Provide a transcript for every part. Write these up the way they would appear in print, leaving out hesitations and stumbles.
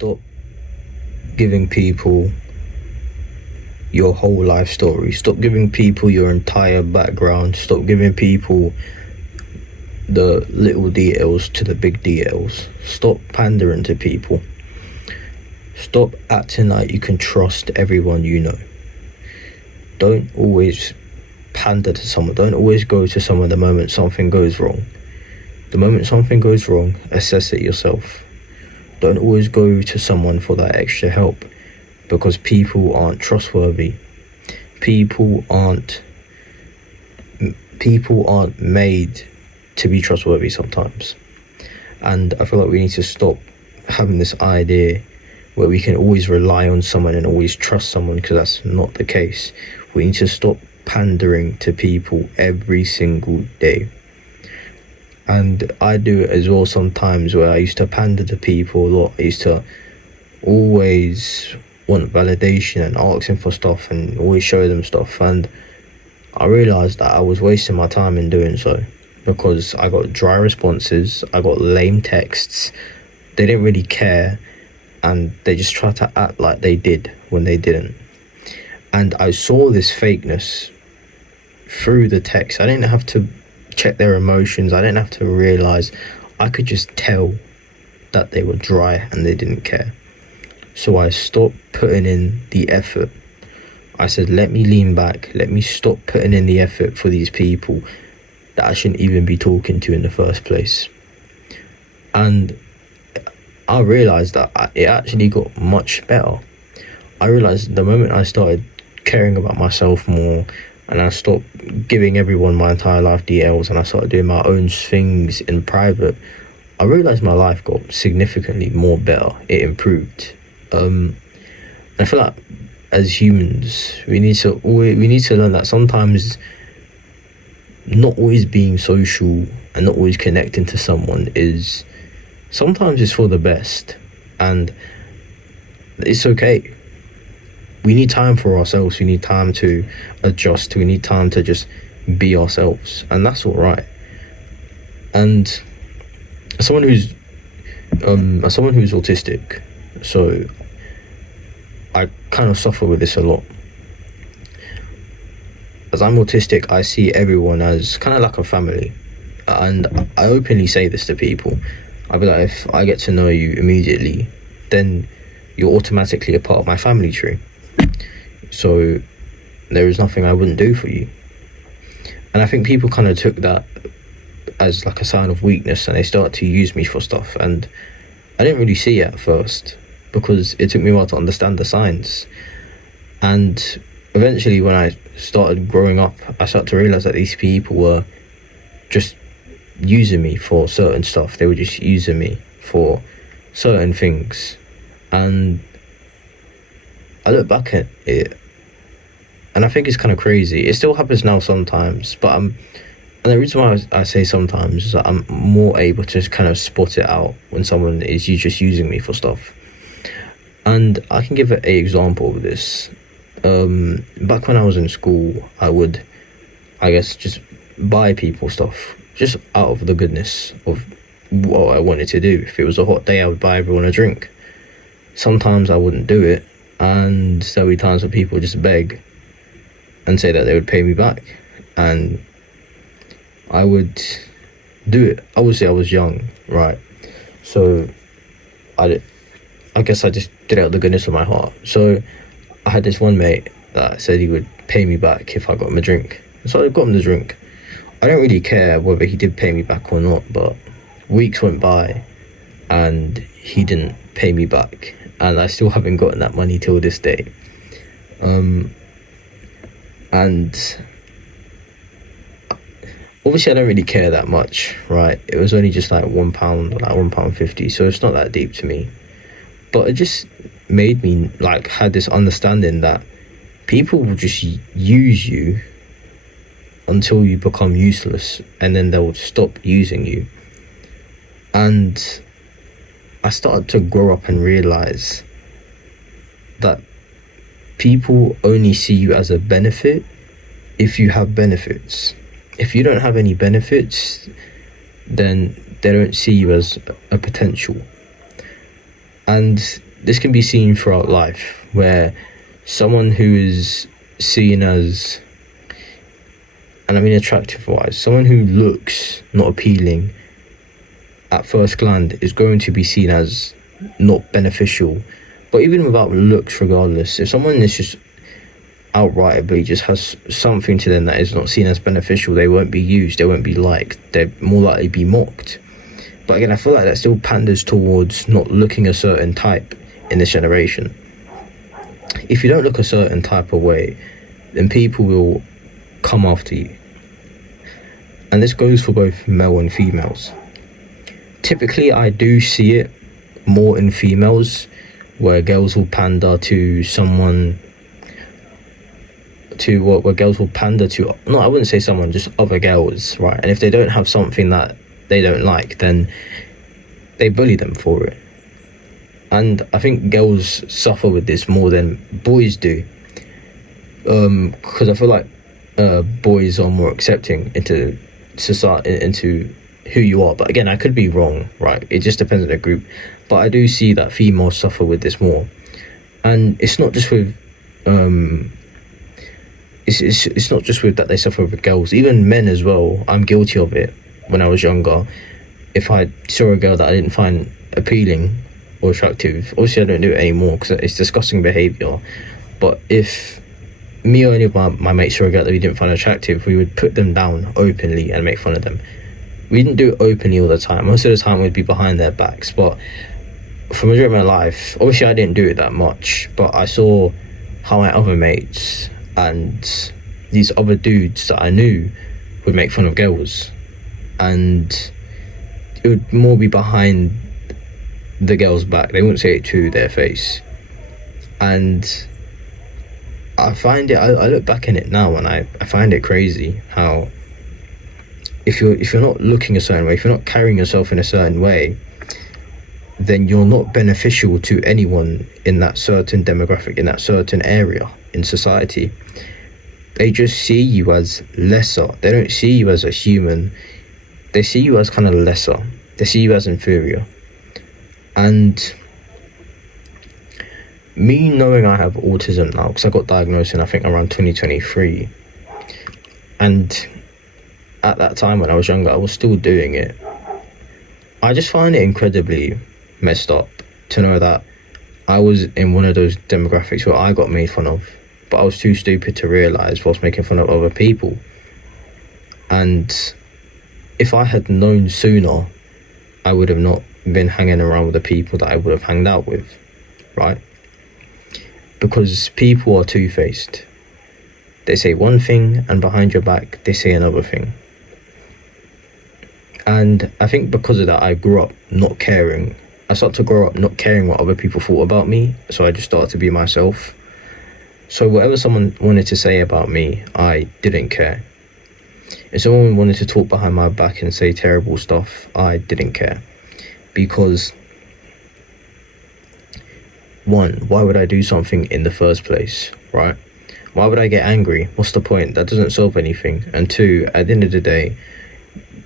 stop giving people your whole life story. Stop giving people your entire background. Stop giving people the little details to the big details. Stop pandering to people. Stop acting like you can trust everyone you know. Don't always pander to someone. Don't always go to someone the moment something goes wrong. The moment something goes wrong, assess it yourself. Don't always go to someone for that extra help, because people aren't trustworthy. People aren't made to be trustworthy sometimes. And I feel like we need to stop having this idea where we can always rely on someone and always trust someone, because that's not the case. We need to stop pandering to people every single day. And I do it as well sometimes, where I used to pander to people a lot. I used to always want validation and asking for stuff and always show them stuff, and I realised that I was wasting my time in doing so, because I got dry responses, I got lame texts, they didn't really care, and they just tried to act like they did when they didn't. And I saw this fakeness through the text. I didn't have to check their emotions, I didn't have to realise. I could just tell that they were dry and they didn't care. So I stopped putting in the effort. I said, let me lean back, let me stop putting in the effort for these people that I shouldn't even be talking to in the first place. And I realised that it actually got much better. I realised the moment I started caring about myself more, and I stopped giving everyone my entire life details, and I started doing my own things in private, I realised my life got significantly more better. It improved. I feel like as humans, we need to learn that sometimes not always being social and not always connecting to someone is sometimes it's for the best, and it's okay. We need time for ourselves. We need time to adjust. We need time to just be ourselves, and that's all right. And as someone who's autistic, so I kind of suffer with this a lot. As I'm autistic, I see everyone as kind of like a family, and I openly say this to people. I'll be like, if I get to know you immediately, then you're automatically a part of my family tree. So there is nothing I wouldn't do for you. And I think people kind of took that as like a sign of weakness, and they started to use me for stuff. And I didn't really see it at first, because it took me a while to understand the signs. And eventually, when I started growing up, I started to realize that these people were just using me for certain stuff. They were just using me for certain things. And I look back at it, and I think it's kind of crazy. It still happens now sometimes, but and the reason why I say sometimes is that I'm more able to just kind of spot it out when someone is just using me for stuff. And I can give an example of this. Back when I was in school, I would, I guess, just buy people stuff just out of the goodness of what I wanted to do. If it was a hot day, I would buy everyone a drink. Sometimes I wouldn't do it, and there'll be times where people just beg and say that they would pay me back, and I would do it. Obviously, I was young, right? So I guess I just did it out of the goodness of my heart. So I had this one mate that said he would pay me back if I got him a drink. So I got him the drink. I don't really care whether he did pay me back or not, but weeks went by and he didn't pay me back, and I still haven't gotten that money till this day. And obviously I don't really care that much, right? It was only just like £1, like £1.50, so it's not that deep to me. But it just made me like had this understanding that people will just use you until you become useless, and then they'll stop using you. And I started to grow up and realize that people only see you as a benefit if you have benefits. If you don't have any benefits, then they don't see you as a potential. And this can be seen throughout life, where someone who is seen as, and I mean attractive wise, someone who looks not appealing at first glance is going to be seen as not beneficial. But even without looks, regardless, if someone is just outrightly just has something to them that is not seen as beneficial, they won't be used, they won't be liked, they're more likely to be mocked. But again, I feel like that still panders towards not looking a certain type in this generation. If you don't look a certain type of way, then people will come after you. And this goes for both male and females. Typically, I do see it more in females, where girls will pander to someone, where girls will pander to, no, I wouldn't say someone, just other girls, right? And if they don't have something that they don't like, then they bully them for it. And I think girls suffer with this more than boys do, because I feel like boys are more accepting into society, into who you are. But again, I could be wrong, right? It just depends on the group. But I do see that females suffer with this more. And it's not just with it's not just with that they suffer with girls, even men as well. I'm guilty of it. When I was younger, if I saw a girl that I didn't find appealing or attractive, obviously I don't do it anymore because it's disgusting behaviour, but if me or any of my mates saw a girl that we didn't find attractive, we would put them down openly and make fun of them. We didn't do it openly all the time. Most of the time we'd be behind their backs, but for the majority of my life, obviously I didn't do it that much, but I saw how my other mates and these other dudes that I knew would make fun of girls, and it would more be behind the girl's back. They wouldn't say it to their face. And I find it, I look back in it now and I find it crazy how if you're not looking a certain way, if you're not carrying yourself in a certain way, then you're not beneficial to anyone in that certain demographic, in that certain area in society. They just see you as lesser. They don't see you as a human. They see you as kind of lesser. They see you as inferior. And me knowing I have autism now, because I got diagnosed in I think around 2023, and at that time when I was younger I was still doing it, I just find it incredibly messed up to know that I was in one of those demographics where I got made fun of, but I was too stupid to realise whilst making fun of other people. And if I had known sooner, I would have not been hanging around with the people that I would have hanged out with, right? Because people are two-faced. They say one thing and behind your back they say another thing. And I think because of that I grew up not caring. I started to grow up not caring what other people thought about me, so I just started to be myself. So whatever someone wanted to say about me, I didn't care. If someone wanted to talk behind my back and say terrible stuff, I didn't care. Because one, why would I do something in the first place, right? Why would I get angry? What's the point? That doesn't solve anything. And two, at the end of the day,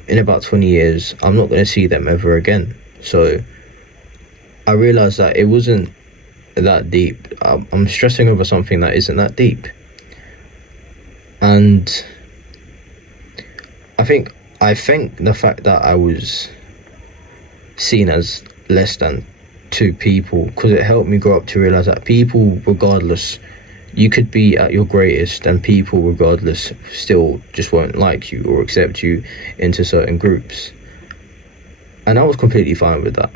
in about 20 years, I'm not going to see them ever again. So I realised that it wasn't that deep. I'm stressing over something that isn't that deep. And I think the fact that I was seen as less than to people, because it helped me grow up to realise that people, regardless, you could be at your greatest and people, regardless, still just won't like you or accept you into certain groups. And I was completely fine with that.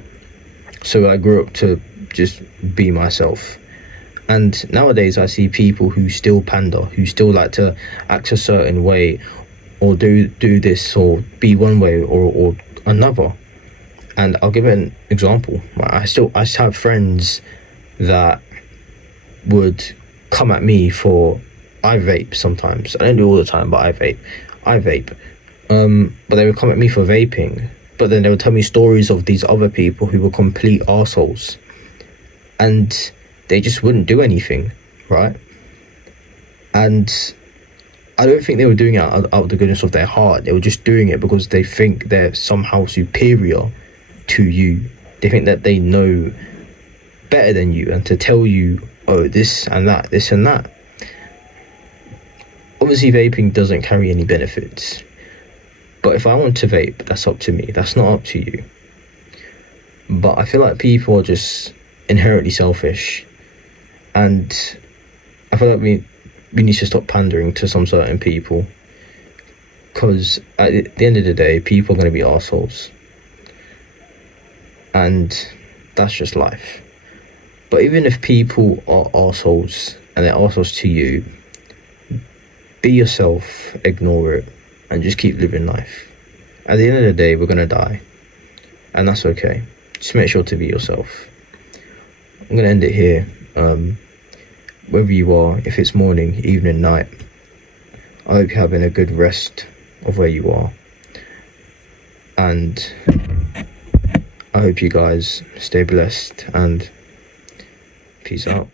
So I grew up to just be myself. And nowadays I see people who still pander, who still like to act a certain way, or do this, or be one way or another. And I'll give an example. I still have friends that would come at me for, I vape sometimes. I don't do it all the time, but I vape. But they would come at me for vaping, but then they would tell me stories of these other people who were complete arseholes, and they just wouldn't do anything, right? And I don't think they were doing it out of the goodness of their heart. They were just doing it because they think they're somehow superior to you. They think that they know better than you and to tell you, oh, this and that, this and that. Obviously, vaping doesn't carry any benefits. But if I want to vape, that's up to me. That's not up to you. But I feel like people are just inherently selfish. And I feel like we need to stop pandering to some certain people. Because at the end of the day, people are going to be arseholes. And that's just life. But even if people are arseholes and they're arseholes to you, be yourself, ignore it, and just keep living life. At the end of the day, we're going to die. And that's okay. Just make sure to be yourself. I'm going to end it here. Wherever you are, if it's morning, evening, night, I hope you're having a good rest of where you are. And I hope you guys stay blessed and peace out.